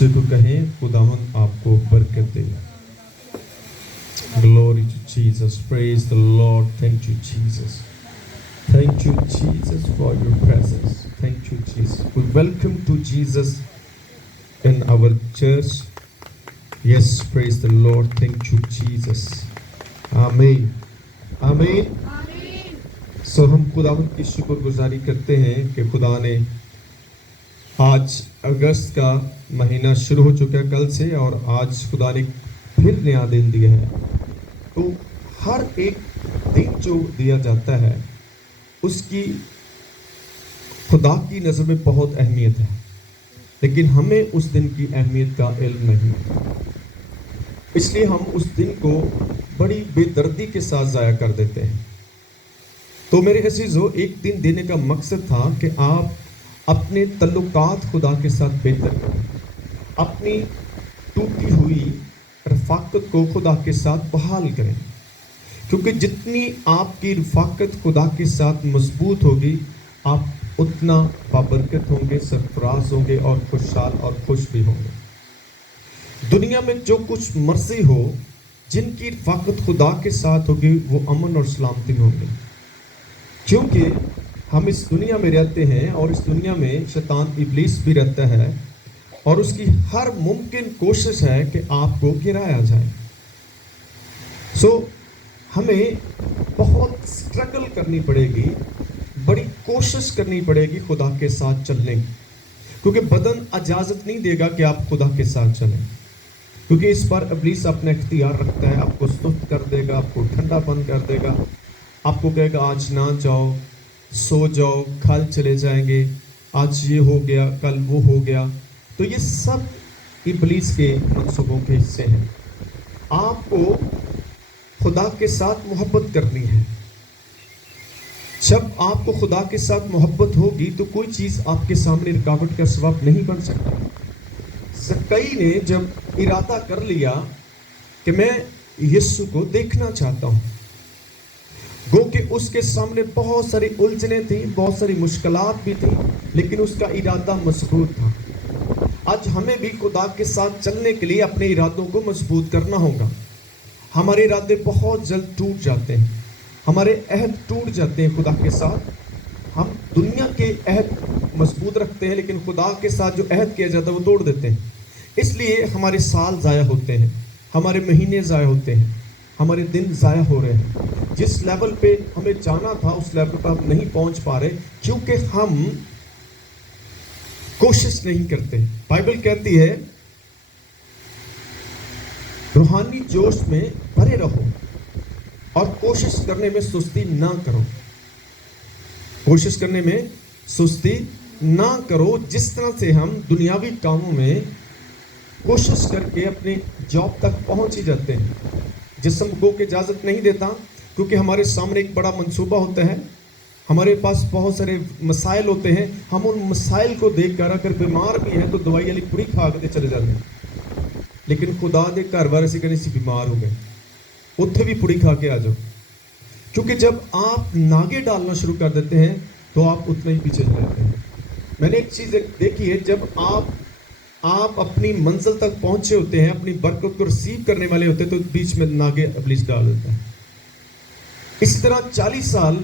से तो कहें खुदावन आपको बरकत दे. Glory to Jesus. Praise the Lord. Thank you, Jesus. Thank you, Jesus, for your presence. Thank you, Jesus. We welcome to Jesus in our church. Yes, praise the Lord. Thank you, Jesus. Amen. Amen. So हम खुदावन की शुक्रगुजारी करते हैं कि खुदा ने आज अगस्त का महीना शुरू हो चुका है कल से, और आज खुदा ने फिर नया दिन दिया है. तो हर एक दिन जो दिया जाता है उसकी खुदा की नज़र में बहुत अहमियत है, लेकिन हमें उस दिन की अहमियत का इल्म नहीं है. इसलिए हम उस दिन को बड़ी बेदर्दी के साथ ज़ाया कर देते हैं. तो मेरे अज़ीज़ों, एक दिन देने का मकसद था कि आप अपने तल्लुकात खुदा के साथ बेहतर करें, अपनी टूटी हुई रफ़ाकत को खुदा के साथ बहाल करें, क्योंकि जितनी आपकी रफ़ाकत खुदा के साथ मजबूत होगी आप उतना बाबरकत होंगे, सरफराज होंगे और खुशहाल और खुश भी होंगे. दुनिया में जो कुछ मर्जी हो, जिनकी रफ़ाकत खुदा के साथ होगी वो अमन और सलामती में होंगे, क्योंकि हम इस दुनिया में रहते हैं और इस दुनिया में शैतान इब्लीस भी रहता है और उसकी हर मुमकिन कोशिश है कि आपको गिराया जाए. हमें बहुत स्ट्रगल करनी पड़ेगी, बड़ी कोशिश करनी पड़ेगी खुदा के साथ चलने की, क्योंकि बदन इजाज़त नहीं देगा कि आप खुदा के साथ चलें, क्योंकि इस पर इब्लीस अपना इख्तियार रखता है. आपको सुस्त कर देगा, आपको ठंडा बंद कर देगा, आपको कहेगा आज ना जाओ, सो जाओ, कल चले जाएंगे, आज ये हो गया, कल वो हो गया. तो ये सब इब्लीस के मंसूबों के हिस्से हैं. आपको खुदा के साथ मोहब्बत करनी है. जब आपको खुदा के साथ मोहब्बत होगी तो कोई चीज़ आपके सामने रुकावट का सबब नहीं बन सकती. सकई ने जब इरादा कर लिया कि मैं यीशु को देखना चाहता हूँ, गो कि उसके सामने बहुत सारी उलझने थी, बहुत सारी मुश्किलात भी थी, लेकिन उसका इरादा मजबूत था. आज हमें भी खुदा के साथ चलने के लिए अपने इरादों को मजबूत करना होगा. हमारे इरादे बहुत जल्द टूट जाते हैं, हमारे अहद टूट जाते हैं खुदा के साथ. हम दुनिया के अहद मजबूत रखते हैं, लेकिन खुदा के साथ जो अहद किया जाता है वो तोड़ देते हैं. इसलिए हमारे साल ज़ाया होते हैं, हमारे महीने ज़ाया होते हैं, हमारे दिन ज़ाया हो रहे हैं. जिस लेवल पे हमें जाना था उस लेवल पर हम नहीं पहुंच पा रहे, क्योंकि हम कोशिश नहीं करते. बाइबल कहती है रूहानी जोश में भरे रहो और कोशिश करने में सुस्ती ना करो. कोशिश करने में सुस्ती ना करो. जिस तरह से हम दुनियावी कामों में कोशिश करके अपने जॉब तक पहुंच ही जाते हैं, जिस्म को इजाज़त नहीं देता, क्योंकि हमारे सामने एक बड़ा मंसूबा होता है, हमारे पास बहुत सारे मसाइल होते हैं. हम उन मसाइल को देख कर अगर बीमार भी हैं तो दवाई वाली पूरी खा के चले जाते हैं. लेकिन खुदा दे घर वाले से कहने से बीमार हो गए, उत्थे भी पूरी खा के आ जाओ, क्योंकि जब आप नागे डालना शुरू कर देते हैं तो आप उतना ही पीछे चले जाते हैं. मैंने एक चीज़ देखी है, जब आप अपनी मंजिल तक पहुंचे होते हैं, अपनी बरकत को रिसीव करने वाले होते हैं, तो बीच में नागे इब्लीस डाल देता है. इसी तरह 40 साल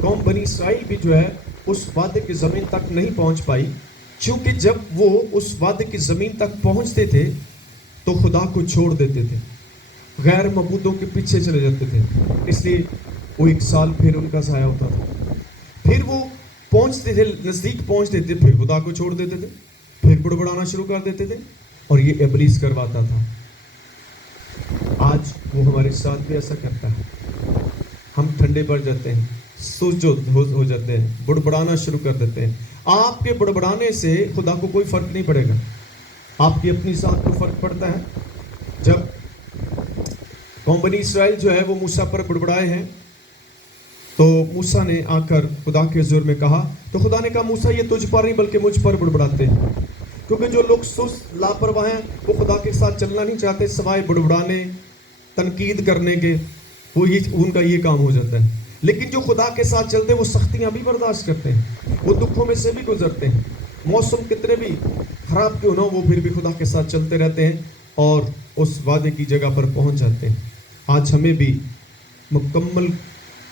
कौम बनी इसराइल भी जो है उस वादे की ज़मीन तक नहीं पहुंच पाई, क्योंकि जब वो उस वादे की ज़मीन तक पहुंचते थे तो खुदा को छोड़ देते थे, गैर मबूदों के पीछे चले जाते थे. इसलिए वो एक साल फिर उनका ज़ाया होता था. फिर वो पहुंचते थे, नज़दीक पहुंचते थे, फिर खुदा को छोड़ देते थे, फिर बुड़बड़ाना शुरू कर देते थे, और ये इब्लीस करवाता था. आज वो हमारे साथ भी ऐसा करता है. हम ठंडे पड़ जाते हैं, सुस्त हो जाते हैं, बुड़बड़ाना शुरू कर देते हैं. आपके बुड़बड़ाने से खुदा को कोई फ़र्क नहीं पड़ेगा, आपकी अपनी ज़ात को फ़र्क पड़ता है. जब कौम बनी इसराइल जो है वो मूसा पर बुड़बड़ाए हैं, तो मूसा ने आकर खुदा के ज़ोर में कहा, तो खुदा ने कहा मूसा ये तुझ पर नहीं बल्कि मुझ पर बुड़बड़ाते हैं. क्योंकि जो लोग सुस्त लापरवाह हैं वो खुदा के साथ चलना नहीं चाहते, सवाए बुड़बड़ाने, तनकीद करने के, वो ये उनका ये काम हो जाता है. लेकिन जो खुदा के साथ चलते हैं वो सख्तियाँ भी बर्दाश्त करते हैं, वो दुखों में से भी गुजरते हैं, मौसम कितने भी खराब क्यों ना हो, वो फिर भी खुदा के साथ चलते रहते हैं और उस वादे की जगह पर पहुंच जाते हैं। आज हमें भी मुकम्मल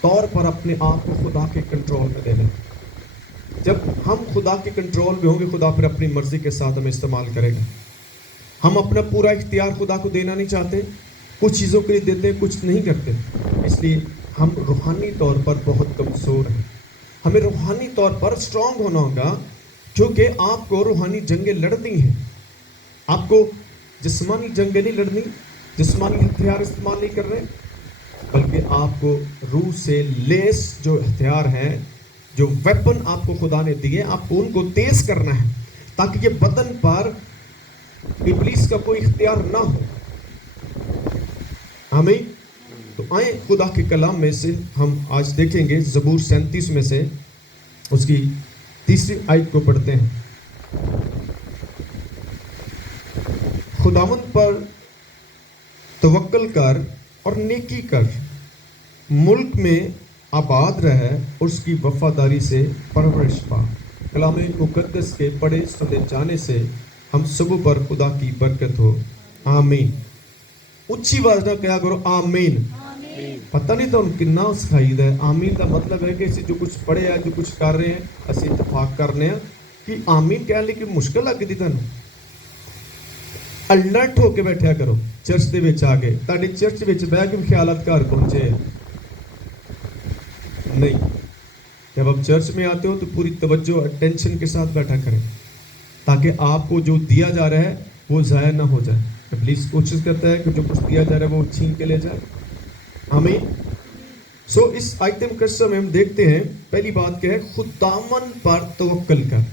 तौर पर अपने आप को खुदा के कंट्रोल में देना है। जब हम खुदा के कंट्रोल में होंगे, खुदा फिर अपनी मर्जी के साथ हमें इस्तेमाल करेगा। हम अपना पूरा इख्तियार खुदा को देना नहीं चाहते, कुछ चीज़ों के लिए देते हैं, कुछ नहीं करते, इसलिए हम रूहानी तौर पर बहुत कमज़ोर हैं। हमें रूहानी तौर पर स्ट्रांग होना होगा, क्योंकि आपको रूहानी जंगें लड़नी हैं। आपको जिस्मानी जंगें नहीं लड़नी, जिस्मानी हथियार इस्तेमाल नहीं कर रहे, बल्कि आपको रूह से लेस जो हथियार हैं, जो वेपन आपको खुदा ने दिए, आपको उनको तेज करना है, ताकि ये बदन पर इब्लीस का कोई इख्तियार ना हो। आमीन। तो आए खुदा के कलाम में से हम आज देखेंगे, ज़बूर 37 में से उसकी 3री आयत को पढ़ते हैं। खुदावंद पर तवक्कल कर और नेकी कर, मुल्क में आबाद रह और उसकी वफादारी से परवरिश पा। कलाम मुक़द्दस के पढ़े सुने जाने से हम सब पर खुदा की बरकत हो। आमीन। ਉੱਚੀ ਆਵਾਜ਼ ਨਾਲ ਕਿਹਾ ਕਰੋ ਆਮੀਨ। ਪਤਾ ਨਹੀਂ ਤੁਹਾਨੂੰ ਕਿੰਨਾ ਸਿਖਾਈਦਾ ਹੈ। ਆਮੀਨ ਦਾ ਮਤਲਬ ਹੈ ਕਿ ਅਸੀਂ ਜੋ ਕੁਝ ਪੜ੍ਹਿਆ, ਜੋ ਕੁਝ ਕਰ ਰਹੇ ਹਾਂ, ਅਸੀਂ ਇਤਫਾਕ ਕਰਨੇ ਆ ਕਿ ਆਮੀਨ ਕਹਿਣ ਲਈ ਕਿ ਮੁਸ਼ਕਲ ਲੱਗਦੀ ਤੁਹਾਨੂੰ। ਅਲਰਟ ਹੋ ਕੇ ਬੈਠਿਆ ਕਰੋ ਚਰਚ ਦੇ ਵਿੱਚ ਆ ਕੇ। ਤੁਹਾਡੇ ਚਰਚ ਵਿੱਚ ਬਹਿ ਕੇ ਖਿਆਲਾਤ ਘਰ ਪਹੁੰਚੇ नहीं। जब आप चर्च में आते हो तो पूरी तवज्जो अटेंशन के साथ बैठा करें, ताकि आपको जो दिया जा रहा है वो ज़ाया ना हो जाए। इब्लीस कोशिश करता है कि जो कुछ दिया जा रहा है वो छीन के ले जाए। आमीन। सो इस आयत मुकद्दस में हम देखते हैं, पहली बात क्या है, खुदावन पर तवक्कल कर।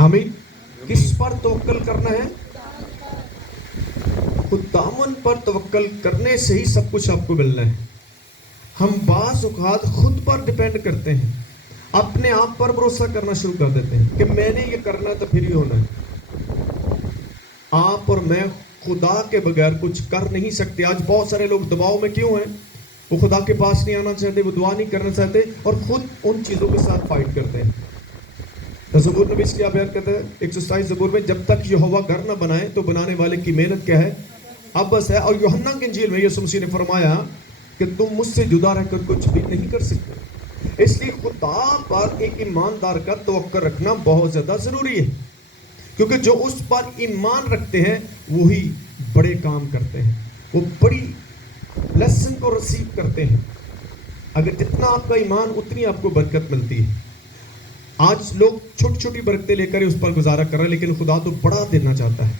आमीन। किस पर तवक्कल करना है? खुदावन पर तवक्कल करने से ही सब कुछ आपको मिलना है। हम बाज़ औक़ात खुद पर डिपेंड करते हैं, अपने आप पर भरोसा करना शुरू कर देते हैं कि मैंने ये करना है तो फिर ही होना है। आप और मैं खुदा के बगैर कुछ कर नहीं सकते। आज बहुत सारे लोग दबाव में क्यों हैं? वो खुदा के पास नहीं आना चाहते, वो दुआ नहीं करना चाहते और खुद उन चीज़ों के साथ फाइट करते हैं। तो ज़बूर नबी क्या बयान करता है 127 ज़बूर में, जब तक यहोवा घर न बनाए तो बनाने वाले की मेहनत क्या है? अब बस है। और यूहन्ना की इंजील में यीशु मसीह ने फरमाया कि तुम मुझसे जुदा रहकर कुछ भी नहीं कर सकते। इसलिए खुदा पर एक ईमानदार का तवक्कुल रखना बहुत ज़्यादा ज़रूरी है, क्योंकि जो उस पर ईमान रखते हैं वही बड़े काम करते हैं, वो बड़ी लेसन को रिसीव करते हैं। अगर जितना आपका ईमान उतनी आपको बरकत मिलती है। आज लोग छोटी छोटी बरकतें लेकर उस पर गुजारा कर रहे हैं, लेकिन खुदा तो बड़ा देना चाहता है,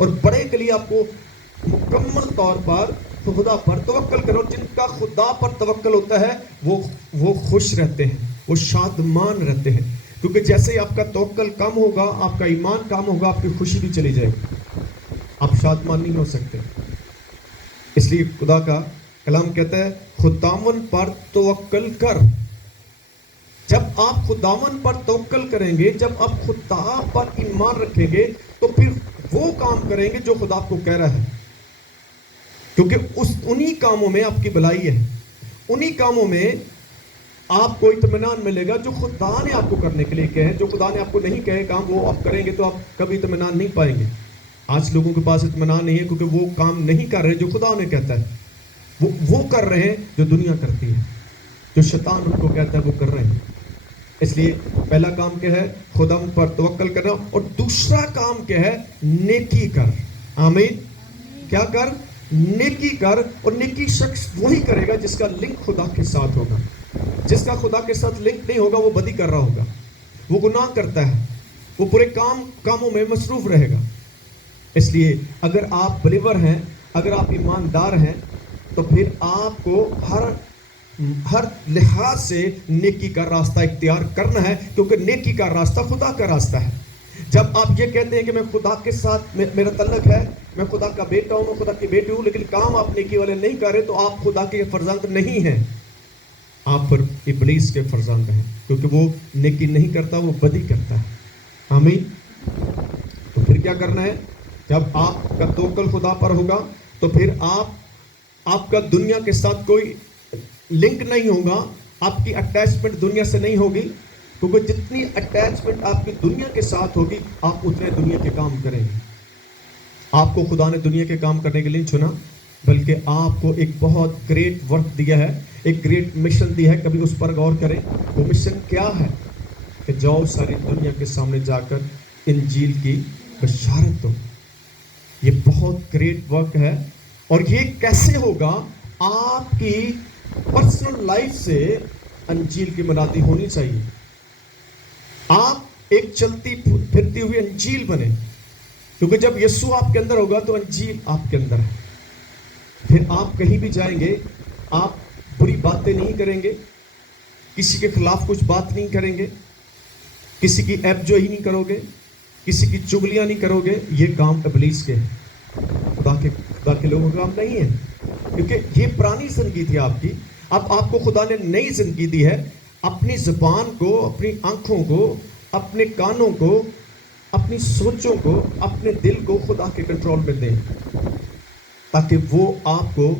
और बड़े के लिए आपको मुकम्मल तौर पर खुदा पर तवक्कल करो। जिनका खुदा पर तवक्कल होता है वो खुश रहते हैं, वो शादमान रहते हैं, क्योंकि जैसे ही आपका तवक्कल कम होगा, आपका ईमान कम होगा, आपकी खुशी भी चली जाएगी, आप शादमान नहीं हो सकते। इसलिए खुदा का कलाम कहता है खुदावन पर तवक्कल कर। जब आप खुदावन पर तवक्कल करेंगे, जब आप खुदा पर ईमान रखेंगे, तो फिर वो काम करेंगे जो खुदा आपको कह रहा है, क्योंकि उन्हीं कामों में आपकी भलाई है, उन्हीं कामों में आपको इत्मीनान मिलेगा जो खुदा ने आपको करने के लिए कहे। जो खुदा ने आपको नहीं कहे काम, वो आप करेंगे तो आप कभी इत्मीनान नहीं पाएंगे। आज लोगों के पास इत्मीनान नहीं है, क्योंकि वो काम नहीं कर रहे जो खुदा ने कहता है, वो कर रहे हैं जो दुनिया करती है, जो शैतान उनको कहता है वो कर रहे हैं। इसलिए पहला काम क्या है? खुदा पर तवक्कल करना। और दूसरा काम क्या है? नेकी कर। आमीन। क्या कर? नेकी कर। और नेकी शख्स वही करेगा जिसका लिंक खुदा के साथ होगा। जिसका खुदा के साथ लिंक नहीं होगा वो बदी कर रहा होगा, वो गुनाह करता है, वो पूरे कामों में मसरूफ रहेगा। इसलिए अगर आप बिलीवर हैं, अगर आप ईमानदार हैं, तो फिर आपको हर लिहाज से नेकी का रास्ता इख्तियार करना है, क्योंकि नेकी का रास्ता खुदा का रास्ता है। जब आप ये कहते हैं कि मैं खुदा के साथ मेरा तल्लक है, मैं खुदा का बेटा हूँ, मैं खुदा की बेटी हूँ, लेकिन काम आप नेकी वाले नहीं कर रहे, तो आप खुदा के फर्जंद नहीं हैं, आप पर इब्लीस के फर्जंद हैं, क्योंकि वो नेकी नहीं करता, वो बदी करता है। आमीन। तो फिर क्या करना है? जब आपका तवक्कुल खुदा पर होगा, तो फिर आपका दुनिया के साथ कोई लिंक नहीं होगा, आपकी अटैचमेंट दुनिया से नहीं होगी, کیونکہ جتنی اٹیچمنٹ آپ کی دنیا کے ساتھ ہوگی آپ اتنے دنیا کے کام کریں گے. آپ کو خدا نے دنیا کے کام کرنے کے لیے چنا, بلکہ آپ کو ایک بہت گریٹ ورک دیا ہے, ایک گریٹ مشن دیا ہے. کبھی اس پر غور کریں, وہ مشن کیا ہے؟ کہ جاؤ ساری دنیا کے سامنے جا کر انجیل کی بشارت دو. یہ بہت گریٹ ورک ہے. اور یہ کیسے ہوگا؟ آپ کی پرسنل لائف سے انجیل کی منادی ہونی چاہیے. آپ ایک چلتی پھرتی ہوئی انجیل بنے, کیونکہ جب یسوع آپ کے اندر ہوگا تو انجیل آپ کے اندر ہے. پھر آپ کہیں بھی جائیں گے, آپ بری باتیں نہیں کریں گے, کسی کے خلاف کچھ بات نہیں کریں گے, کسی کی ایب جوئی نہیں کرو گے, کسی کی چغلیاں نہیں کرو گے. یہ کام ابلیس کے ہیں, خدا کے لوگوں کا کام نہیں ہے. کیونکہ یہ پرانی زندگی تھی آپ کی. اب آپ کو خدا نے نئی زندگی دی ہے. اپنی زبان کو, اپنی آنکھوں کو, اپنے کانوں کو, اپنی سوچوں کو, اپنے دل کو خدا کے کنٹرول میں دیں, تاکہ وہ آپ کو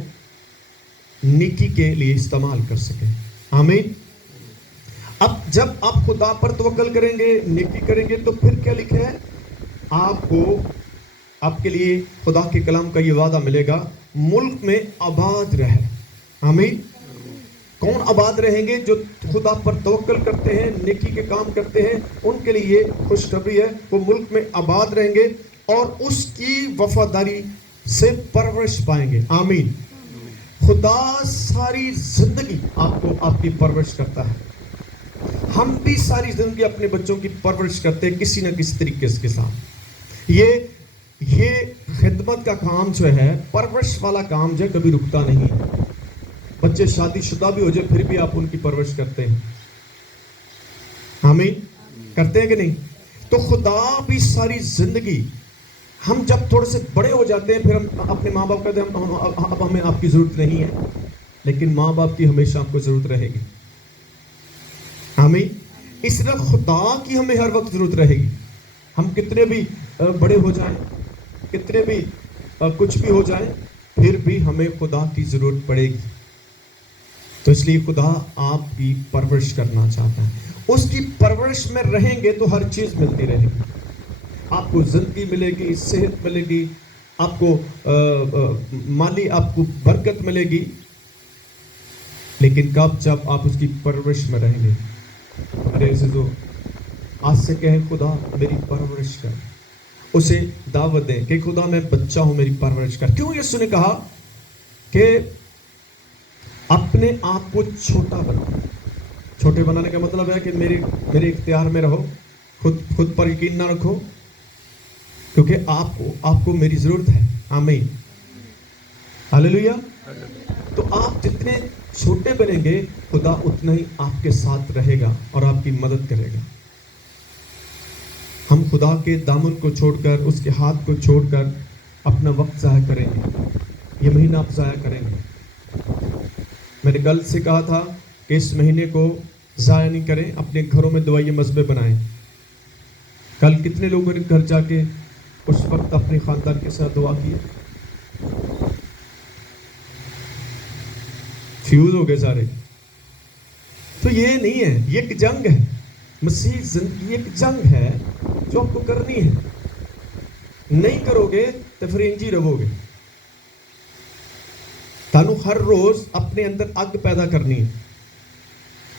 نیکی کے لیے استعمال کر سکیں. آمین. اب جب آپ خدا پر توکل کریں گے, نیکی کریں گے, تو پھر کیا لکھا ہے؟ آپ کو, آپ کے لیے خدا کے کلام کا یہ وعدہ ملے گا, ملک میں آباد رہے. آمین. کون آباد رہیں گے؟ جو خدا پر توکل کرتے ہیں, نیکی کے کام کرتے ہیں. ان کے لیے یہ خوشخبری ہے, وہ ملک میں آباد رہیں گے اور اس کی وفاداری سے پرورش پائیں گے. آمین. خدا ساری زندگی آپ کو, آپ کی پرورش کرتا ہے. ہم بھی ساری زندگی اپنے بچوں کی پرورش کرتے ہیں کسی نہ کسی طریقے کے ساتھ. یہ خدمت کا کام جو ہے, پرورش والا کام جو ہے, کبھی رکتا نہیں. بچے شادی شدہ بھی ہو جائے پھر بھی آپ ان کی پرورش کرتے ہیں. آمین. کرتے ہیں کہ نہیں؟ تو خدا بھی ساری زندگی, ہم جب تھوڑے سے بڑے ہو جاتے ہیں پھر ہم اپنے ماں باپ کہتے ہیں اب ہمیں آپ کی ضرورت نہیں ہے, لیکن ماں باپ کی ہمیشہ آپ کو ضرورت رہے گی. آمین. اس طرح خدا کی ہمیں ہر وقت ضرورت رہے گی. ہم کتنے بھی بڑے ہو جائیں, کتنے بھی کچھ بھی ہو جائیں, پھر بھی ہمیں خدا کی ضرورت پڑے گی. تو اس لیے خدا آپ کی پرورش کرنا چاہتا ہے. اس کی پرورش میں رہیں گے تو ہر چیز ملتی رہے گی. آپ کو زندگی ملے گی, صحت ملے گی, آپ کو مالی آپ کو برکت ملے گی. لیکن کب؟ جب آپ اس کی پرورش میں رہیں گے. ارے عزیزو, آج سے کہیں خدا میری پرورش کر. اسے دعوت دیں کہ خدا میں بچہ ہوں, میری پرورش کر. کیوں یسوع نے کہا کہ اپنے آپ کو چھوٹا بنا. چھوٹے بنانے کا مطلب ہے کہ میرے اختیار میں رہو, خود پر یقین نہ رکھو, کیونکہ آپ کو میری ضرورت ہے. آمین. ہاللیلویا. تو آپ جتنے چھوٹے بنیں گے, خدا اتنا ہی آپ کے ساتھ رہے گا اور آپ کی مدد کرے گا. ہم خدا کے دامن کو چھوڑ کر, اس کے ہاتھ کو چھوڑ کر اپنا وقت ضائع کریں گے. یہ مہینہ آپ ضائع کریں گے. میں نے کل سے کہا تھا کہ اس مہینے کو ضائع نہیں کریں, اپنے گھروں میں دعائیں مذبے بنائیں. کل کتنے لوگوں نے گھر جا کے اس وقت اپنے خاندان کے ساتھ دعا کی؟ فیوز ہو گئے سارے. تو یہ نہیں ہے, یہ ایک جنگ ہے. مسیح زندگی ایک جنگ ہے جو آپ کو کرنی ہے. نہیں کرو گے تو پھر انجی رہو گے. تانو ہر روز اپنے اندر اگ پیدا کرنی ہے.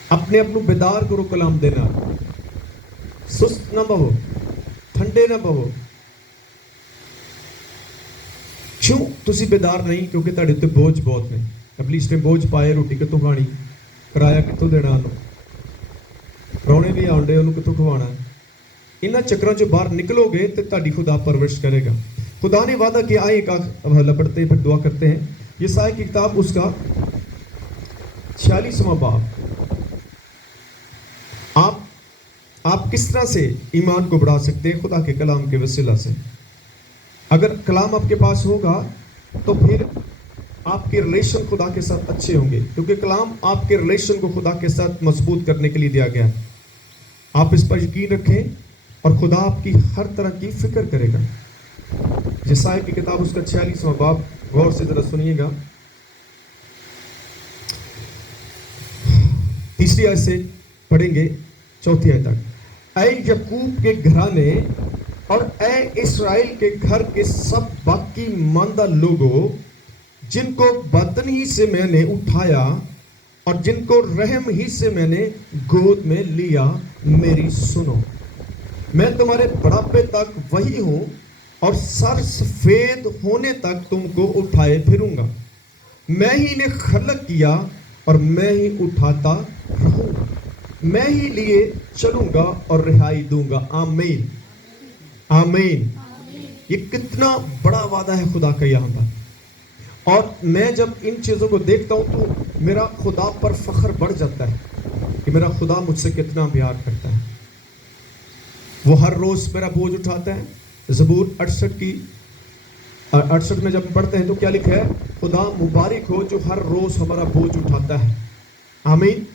اپنے آپ کو بیدار کرو کلام دینا. سست نہ بہو, ٹھنڈے نہ بہو. کیوں تسی بیدار نہیں؟ کیونکہ تہاڈے تے بوجھ بہت نے. ابلیس نے بوجھ پائے, روٹی کتوں کھانی, کرایہ کتوں دینا, پرونے بھی آنڈے انہوں کتوں کھوانا. انہاں چکراں چوں باہر نکلو گے تو تہاڈی خدا پرورش کرے گا. خدا نے وعدہ کیا. آئے ایک لپڑتے پھر دعا کرتے ہیں. یسایا کی کتاب اس کا 46واں باب. آپ کس طرح سے ایمان کو بڑھا سکتے ہیں؟ خدا کے کلام کے وسیلہ سے. اگر کلام آپ کے پاس ہوگا تو پھر آپ کے ریلیشن خدا کے ساتھ اچھے ہوں گے, کیونکہ کلام آپ کے ریلیشن کو خدا کے ساتھ مضبوط کرنے کے لیے دیا گیا ہے. آپ اس پر یقین رکھیں اور خدا آپ کی ہر طرح کی فکر کرے گا. یسایا کی کتاب اس کا 46واں باب, غور سے ذرا سنیے گا. 3 آیت سے پڑھیں گے. चौथी आयत तक। ऐ यकूब के घराने और ऐ इसराइल के घर के सब बाकी मांदा लोगों, जिनको बदन ही से मैंने उठाया और जिनको रहम ही से मैंने गोद में लिया, मेरी सुनो। मैं तुम्हारे बुढ़ापे तक वही हूं और सर सफेद होने तक तुमको उठाए फिरूंगा। मैं ही ने खलक किया और मैं ही उठाता रहूंगा। मैं ही लिए चलूंगा और रिहाई दूंगा। आमीन, आमीन। ये कितना बड़ा वादा है खुदा का यहाँ पर। और मैं जब इन चीज़ों को देखता हूँ तो मेरा खुदा पर फख्र बढ़ जाता है कि मेरा खुदा मुझसे कितना प्यार करता है। वो हर रोज़ मेरा बोझ उठाता है। ज़बूर 68 में जब पढ़ते हैं तो क्या लिखा है? खुदा मुबारक हो जो हर रोज़ हमारा बोझ उठाता है। आमीन।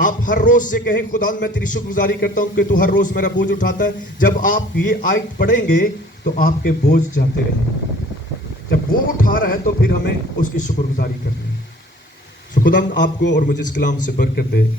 आप हर रोज़ से कहें, खुदा मैं तेरी शुक्रगुजारी करता हूँ कि तू हर रोज़ मेरा बोझ उठाता है। जब आप ये आयत पढ़ेंगे तो आपके बोझ जाते रहेंगे। जब वो उठा रहा है तो फिर हमें उसकी शुक्रगुजारी करनी है। तो खुदा आपको और मुझे इस कलाम से बरकत दे।